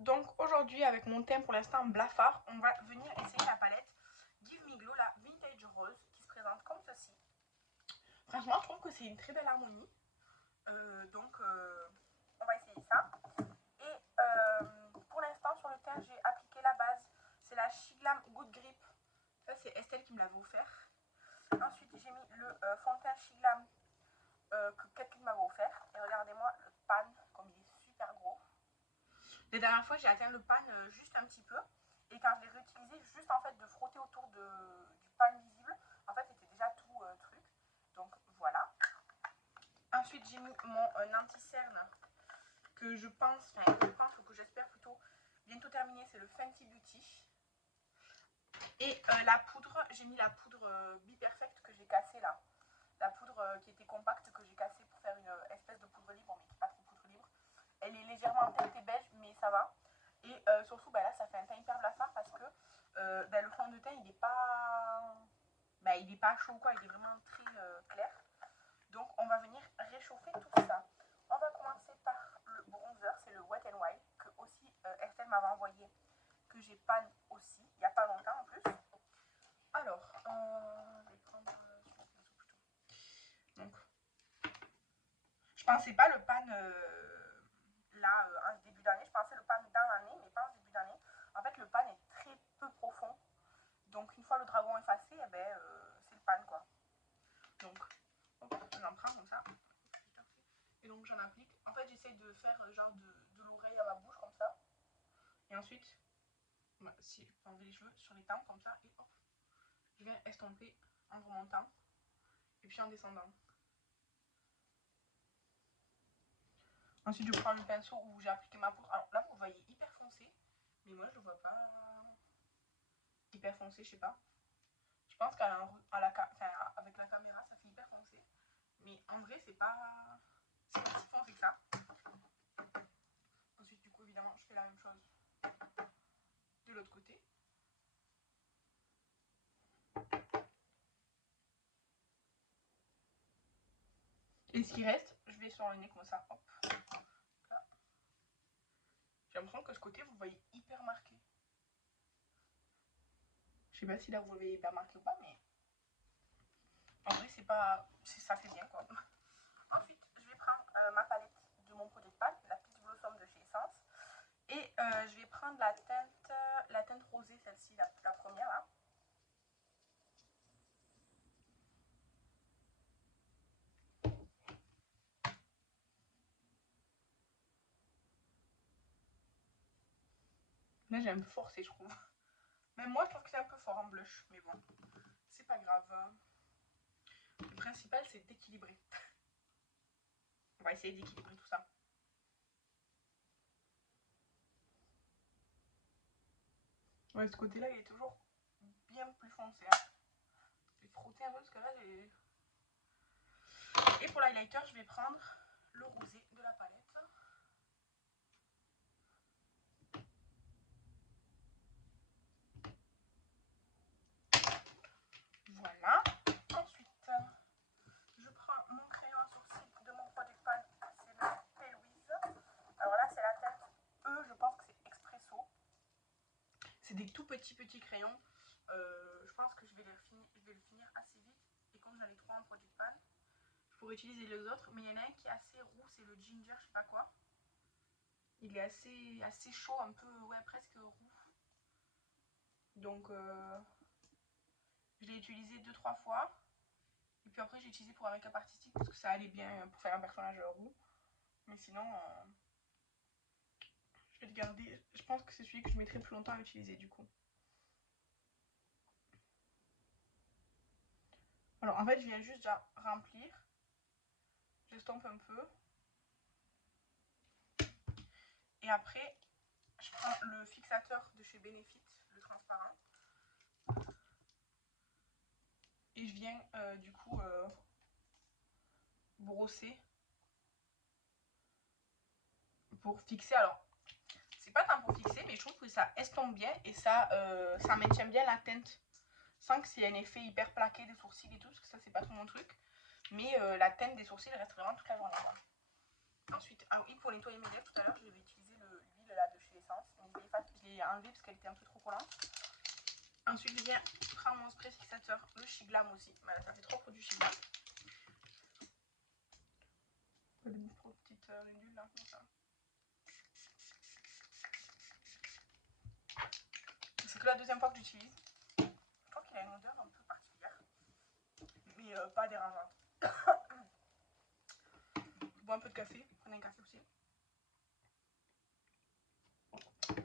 Donc aujourd'hui avec mon thème pour l'instant blafard, on va venir essayer la palette Give Me Glow, la Vintage Rose, qui se présente comme ceci. Franchement je trouve que c'est une très belle harmonie. On va essayer ça. Et pour l'instant sur le teint j'ai appliqué la base. C'est la Shiglam Good Grip. Ça c'est Estelle qui me l'avait offert. Ensuite j'ai mis le fond de teint Shiglam que quelqu'un m'avait offert. Et regardez-moi le pan, comme il est super gros. La dernière fois, j'ai atteint le pan juste un petit peu. Et quand je l'ai réutilisé, juste en fait de frotter autour du pan visible, en fait, c'était déjà tout truc. Donc voilà. Ensuite, j'ai mis mon anti-cerne que je pense ou que j'espère plutôt bientôt terminer. C'est le Fenty Beauty. Et la poudre, j'ai mis la poudre Be Perfect que j'ai cassée là. La poudre qui était compacte que j'ai cassée pour faire une espèce de poudre libre, mais qui n'est pas trop poudre libre. Elle est légèrement teintée beige, mais ça va. Et surtout, là, ça fait un teint hyper blafard parce que le fond de teint, il n'est pas chaud, quoi. Il est vraiment très clair. Donc, on va venir réchauffer tout ça. On va commencer par le bronzer, c'est le Wet n Wild, que aussi Estelle m'avait envoyé, que j'ai pan aussi, il n'y a pas longtemps en plus. Alors, je vais prendre celui-là plutôt. Donc, je pensais pas le pan en ce début d'année, je pensais le pan dans l'année, mais pas en ce début d'année. En fait, le pan est très peu profond. Donc, une fois le dragon effacé, c'est le pan, quoi. Donc, hop, on en prend comme ça. Et donc, j'en applique. En fait, j'essaye de faire genre de l'oreille à ma bouche, comme ça. Et ensuite, si je peux enlever les cheveux sur les tempes, comme ça. Et hop, je viens estomper en remontant. Et puis en descendant. Ensuite, je prends le pinceau où j'ai appliqué ma poudre. Alors là, vous voyez hyper foncé. Mais moi, je le vois pas hyper foncé, je sais pas. Je pense avec la caméra, ça fait hyper foncé. Mais en vrai, c'est pas si foncé que ça. Ensuite, du coup, évidemment, je fais la même chose de l'autre côté. Et ce qui reste, je vais sur le nez comme ça. Hop. J'ai l'impression que ce côté, vous le voyez hyper marqué. Je sais pas si là vous le voyez hyper marqué ou pas, mais en vrai, ça fait bien, quoi. Ensuite, je vais prendre ma palette de mon produit de pan, la Peach Blossom de chez Essence. Et je vais prendre la teinte rosée, celle-ci, la première là. Là, j'ai un peu forcé, je trouve. Même moi, je trouve que c'est un peu fort en blush, mais bon, c'est pas grave. Le principal, c'est d'équilibrer. On va essayer d'équilibrer tout ça. Ouais, ce côté-là, il est toujours bien plus foncé. Hein. Je vais frotter un peu parce que là, j'ai... Et pour l'highlighter, je vais prendre le rosé de la palette. Voilà. Ensuite, je prends mon crayon à sourcils de mon produit pan, c'est le P. Alors là, c'est la teinte E, je pense que c'est Expresso. C'est des tout petits crayons. Je pense que je vais le finir assez vite. Et comme j'en ai 3 en produit pan, je pourrais utiliser les autres. Mais il y en a un qui est assez roux, c'est le Ginger, je sais pas quoi. Il est assez chaud, un peu, ouais, presque roux. Donc, je l'ai utilisé 2-3 fois. Et puis après, j'ai utilisé pour un make-up artistique parce que ça allait bien pour faire un personnage roux. Mais sinon, je vais le garder. Je pense que c'est celui que je mettrai plus longtemps à utiliser du coup. Alors en fait, je viens juste déjà remplir. J'estompe un peu. Et après, je prends le fixateur de chez Benefit, le transparent. Et je viens du coup brosser pour fixer. Alors, c'est pas tant pour fixer, mais je trouve que ça estompe bien et ça maintient bien la teinte sans que c'est un effet hyper plaqué des sourcils et tout, parce que ça, c'est pas trop mon truc. Mais la teinte des sourcils reste vraiment toute la journée. Quoi. Ensuite, ah oui, pour nettoyer mes lèvres, tout à l'heure, je vais utiliser l'huile là de chez Essence. enlevée parce qu'elle était un peu trop collante. Ensuite, je viens prendre mon spray fixateur, le Shiglam aussi. Voilà, ça fait trop pour du Shiglam. Pas des trop petites ridules là, comme ça. C'est que la deuxième fois que j'utilise. Je trouve qu'il a une odeur un peu particulière, mais pas dérangeante. Je bois un peu de café, prenez un café aussi.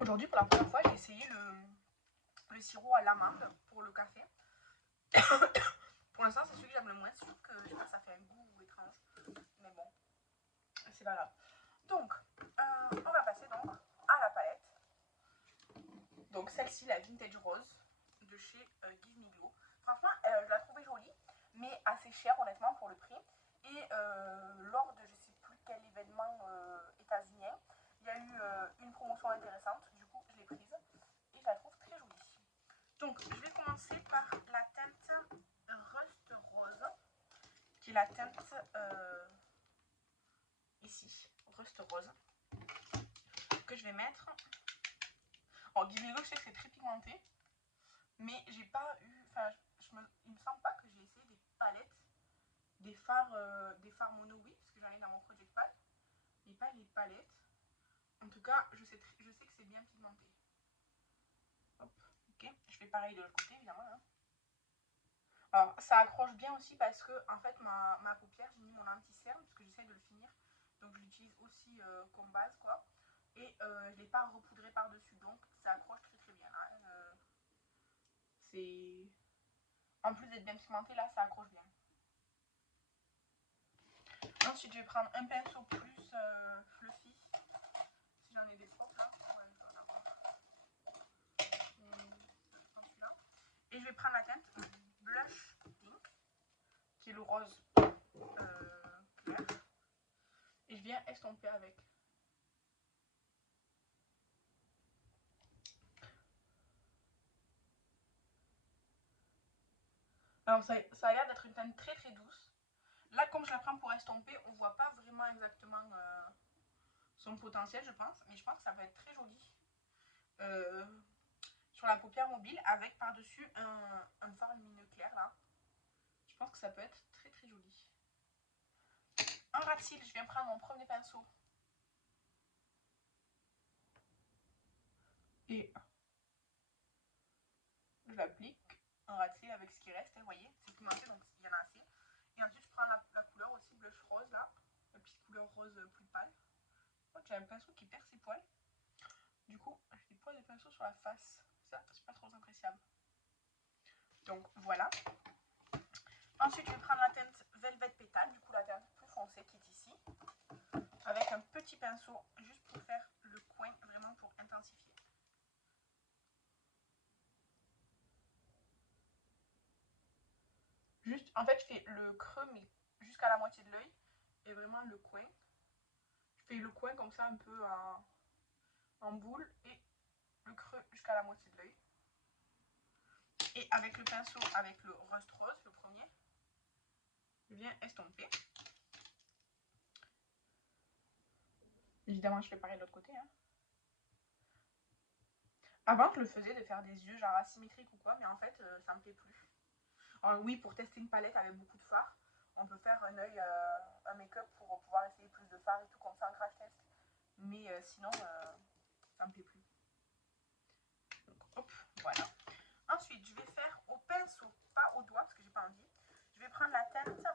Aujourd'hui, pour la première fois, j'ai essayé le sirop à l'amande pour le café. Pour l'instant, c'est celui que j'aime le moins. Je trouve que je sais pas, ça fait un goût étrange. Mais bon, c'est pas grave. Donc, on va passer donc à la palette. Donc celle-ci, la Vintage Rose de chez Give Me Glow. Franchement, je la trouvais jolie, mais assez chère honnêtement pour le prix. Et lors de je sais plus quel événement états-unien, il y a eu une promotion intéressante. Du coup, je l'ai prise et je la trouve très jolie. Donc, je vais commencer par la teinte Rust Rose, qui est la teinte ici, Rust Rose, que je vais mettre. En Give Me Glow, je sais que c'est très pigmenté, mais j'ai pas eu, enfin, il me semble pas que j'ai essayé des palettes, des fards mono, oui, parce que j'en ai dans mon Project Pal, mais pas les palettes. En tout cas, je sais que c'est bien pigmenté. Hop, ok, je fais pareil de l'autre côté évidemment. Hein. Alors, ça accroche bien aussi parce que, en fait, ma paupière, j'ai mis mon anti-cerne parce que j'essaie de le finir. Donc, je l'utilise aussi comme base, quoi. Et je ne l'ai pas repoudré par-dessus, donc ça accroche très très bien. Hein. C'est... En plus d'être bien pigmenté, là, ça accroche bien. Ensuite, je vais prendre un pinceau plus fluffy. Si j'en ai des propres, là. Ouais, je dois en avoir. Celui-là. Et je vais prendre la teinte Blush Pink, qui est le rose clair. Et je viens estomper avec. Alors ça a l'air d'être une teinte très très douce. Là, comme je la prends pour estomper, on voit pas vraiment exactement son potentiel, je pense. Mais je pense que ça va être très joli sur la paupière mobile avec par-dessus un fard lumineux clair là. Je pense que ça peut être très très joli. Un ras de cils, je viens prendre mon premier pinceau. Et je l'applique. Un ras de cils avec ce qui reste, vous voyez, c'est pigmenté donc il y en a assez. Et ensuite je prends la couleur aussi blush rose là, la petite couleur rose plus pâle. Oh, j'ai un pinceau qui perd ses poils. Du coup, j'ai des poils de pinceau sur la face. Ça, c'est pas trop appréciable. Donc voilà. Ensuite, je vais prendre la teinte Velvet Pétale, du coup la teinte plus foncée qui est ici. Avec un petit pinceau, juste pour faire le coin, vraiment pour intensifier. Juste, en fait, je fais le creux, mais jusqu'à la moitié de l'œil. Et vraiment le coin. Je fais le coin comme ça, un peu en boule. Et le creux jusqu'à la moitié de l'œil. Et avec le pinceau, avec le Rust Rose, le premier, je viens estomper. Évidemment, je fais pareil de l'autre côté. Hein. Avant, je le faisais de faire des yeux genre asymétriques ou quoi, mais en fait, ça me plaît plus. Alors, oui, pour tester une palette avec beaucoup de fards, on peut faire un œil, un make-up pour pouvoir essayer plus de fards et tout comme ça, un crash test. Mais sinon, ça me plaît plus. Donc, hop, voilà. Ensuite, je vais faire au pinceau, pas au doigt parce que j'ai pas envie. Je vais prendre la teinte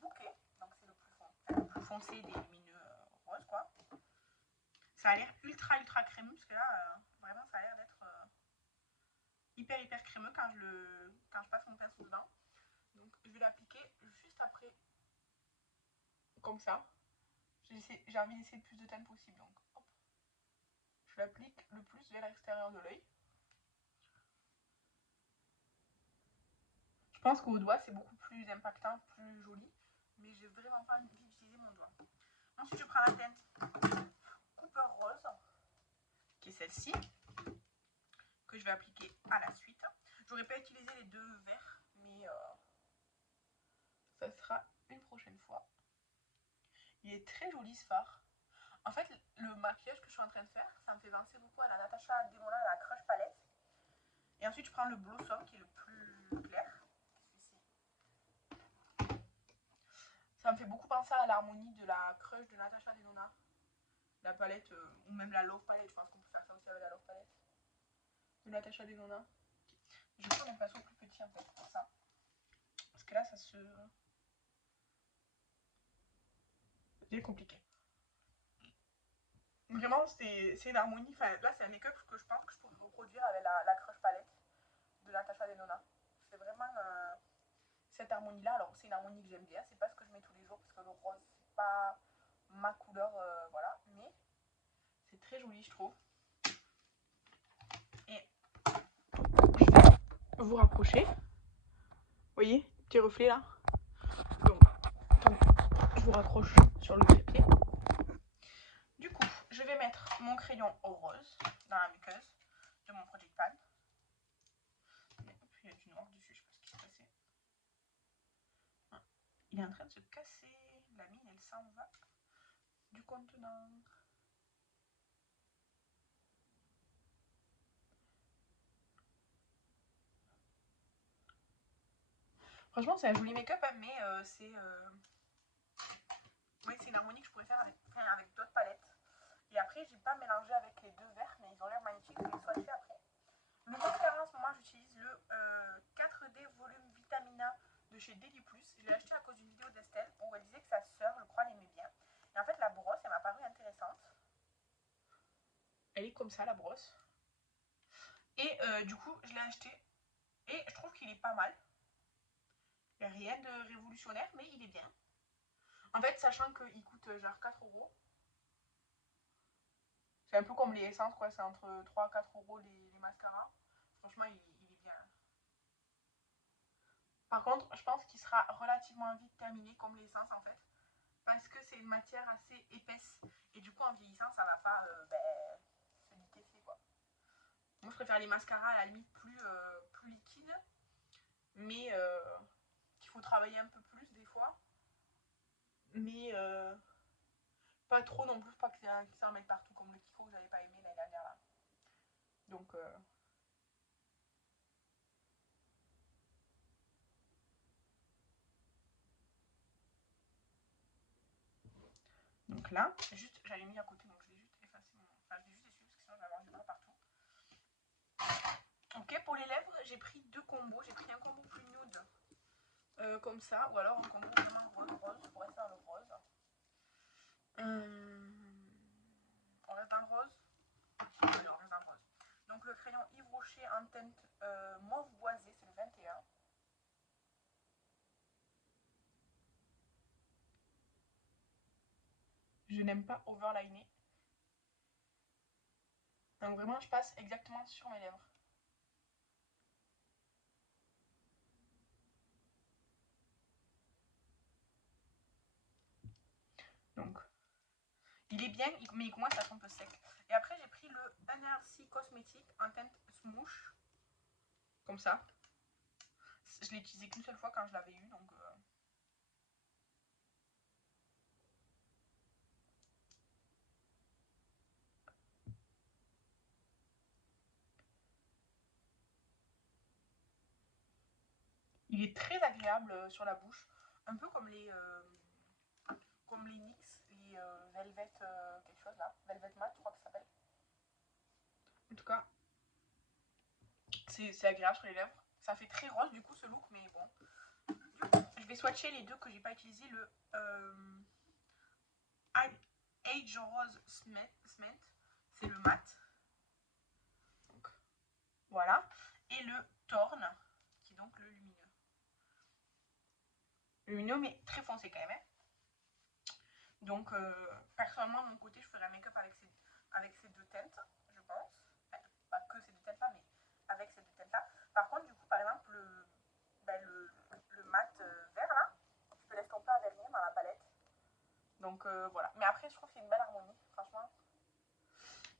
bouquet, donc c'est le plus foncé des lumineux roses, quoi. Ça a l'air ultra ultra crémeux parce que là, vraiment, ça a l'air d'être hyper hyper crémeux quand je passe mon pinceau dedans. Donc je vais l'appliquer juste après, comme ça. J'ai envie d'essayer le plus de teinte possible, donc hop. Je l'applique le plus vers l'extérieur de l'œil. Je pense qu'au doigt c'est beaucoup plus impactant, plus joli, mais j'ai vraiment pas envie d'utiliser mon doigt. Ensuite je prends la teinte Cooper Rose, qui est celle-ci, que je vais appliquer à la suite. J'aurais pas utilisé les deux verts, mais ça sera une prochaine fois. Il est très joli ce fard. En fait, le maquillage que je suis en train de faire, ça me fait penser beaucoup à la Natasha Denona, la Crush Palette. Et ensuite, je prends le Blossom qui est le plus clair. Ça me fait beaucoup penser à l'harmonie de la Crush de Natasha Denona. La palette, ou même la Love Palette, je pense qu'on peut faire ça aussi avec la Love Palette. De Natasha Denona. Je vais prendre un pinceau plus petit en fait pour ça. Parce que là, ça se... C'est compliqué. Vraiment, c'est une harmonie. Enfin, là, c'est un make-up que je pense que je pourrais reproduire avec la Crush Palette de Natasha Denona. C'est vraiment cette harmonie-là. Alors, c'est une harmonie que j'aime bien. C'est pas ce que je mets tous les jours parce que le rose, c'est pas ma couleur, voilà. Mais c'est très joli, je trouve. Et je vais vous rapprocher. Vous voyez, petit reflet là. Donc, je vous raccroche sur le trépied. Du coup, je vais mettre mon crayon au rose dans la muqueuse de mon Project Pan. Il y a du noir dessus, je sais pas ce qui s'est passé. Il est en train de se casser. La mine, elle s'en va du contenant. Franchement, c'est un joli make-up, hein, mais c'est une harmonie que je pourrais faire avec d'autres palettes. Et après, j'ai pas mélangé avec les deux verts, mais ils ont l'air magnifiques. Je vais les swatcher après. Le mascara, en ce moment, j'utilise le 4D Volume Vitamina de chez Daily Plus. Je l'ai acheté à cause d'une vidéo d'Estelle où elle disait que sa sœur, je crois, l'aimait bien. Et en fait, la brosse, elle m'a paru intéressante. Elle est comme ça, la brosse. Et du coup, je l'ai acheté. Et je trouve qu'il est pas mal. Il n'y a rien de révolutionnaire, mais il est bien. En fait, sachant qu'il coûte genre 4 €. C'est un peu comme les essences, quoi. C'est entre 3 et 4 € les mascaras. Franchement, il est bien. Par contre, je pense qu'il sera relativement vite terminé, comme l'essence en fait. Parce que c'est une matière assez épaisse. Et du coup, en vieillissant, ça va pas se liquéfier, quoi. Moi, je préfère les mascaras à la limite plus liquides. Mais qu'il faut travailler un peu plus des fois. Mais pas trop non plus, pas que ça en mette partout, comme le Kiko que j'avais pas aimé l'année dernière là. Donc là, juste, j'avais mis à côté, donc je l'ai juste effacé. Enfin, je l'ai juste essuyé parce que sinon j'avais avoir du partout. Ok, pour les lèvres, j'ai pris deux combos. J'ai pris un combo plus nude, comme ça, ou alors un combo vraiment rose, pour rester dans le rose. On reste dans le rose. Oui, on reste dans le rose. Donc le crayon Yves Rocher en teinte mauve boisé, c'est le 21. Je n'aime pas overliner. Donc vraiment, je passe exactement sur mes lèvres. Donc, il est bien, mais il commence à être un peu sec. Et après, j'ai pris le NRC Cosmétique en teinte smoosh. Comme ça. Je l'ai utilisé qu'une seule fois quand je l'avais eu, donc... Il est très agréable sur la bouche. Un peu comme les NYX, les Velvet quelque chose là. Velvet Matte, je crois que ça s'appelle. En tout cas, c'est agréable sur les lèvres. Ça fait très rose du coup ce look, mais bon. Du coup, je vais swatcher les deux que j'ai pas utilisé. Le Age Rose Cement, c'est le mat. Donc, voilà. Et le Torn, qui est donc le lumineux. Lumineux, mais très foncé quand même. Hein. Donc, personnellement, de mon côté, je ferai un make-up avec ces deux teintes, je pense. Enfin, pas que ces deux teintes-là, mais avec ces deux teintes-là. Par contre, du coup, par exemple, le mat vert, là, je peux l'estomper à vernis dans la palette. Donc, voilà. Mais après, je trouve que c'est une belle harmonie, franchement.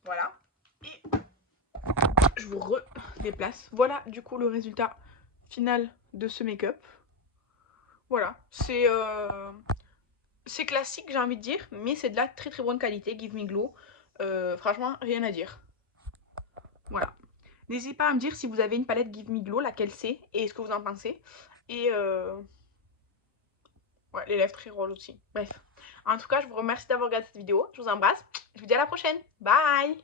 Voilà. Et je vous redéplace. Voilà, du coup, le résultat final de ce make-up. Voilà, c'est c'est classique, j'ai envie de dire, mais c'est de la très très bonne qualité. Give Me Glow. Franchement, rien à dire. Voilà. N'hésitez pas à me dire si vous avez une palette Give Me Glow, laquelle c'est, et ce que vous en pensez. Et ouais, les lèvres très roses aussi. Bref. En tout cas, je vous remercie d'avoir regardé cette vidéo. Je vous embrasse. Je vous dis à la prochaine. Bye!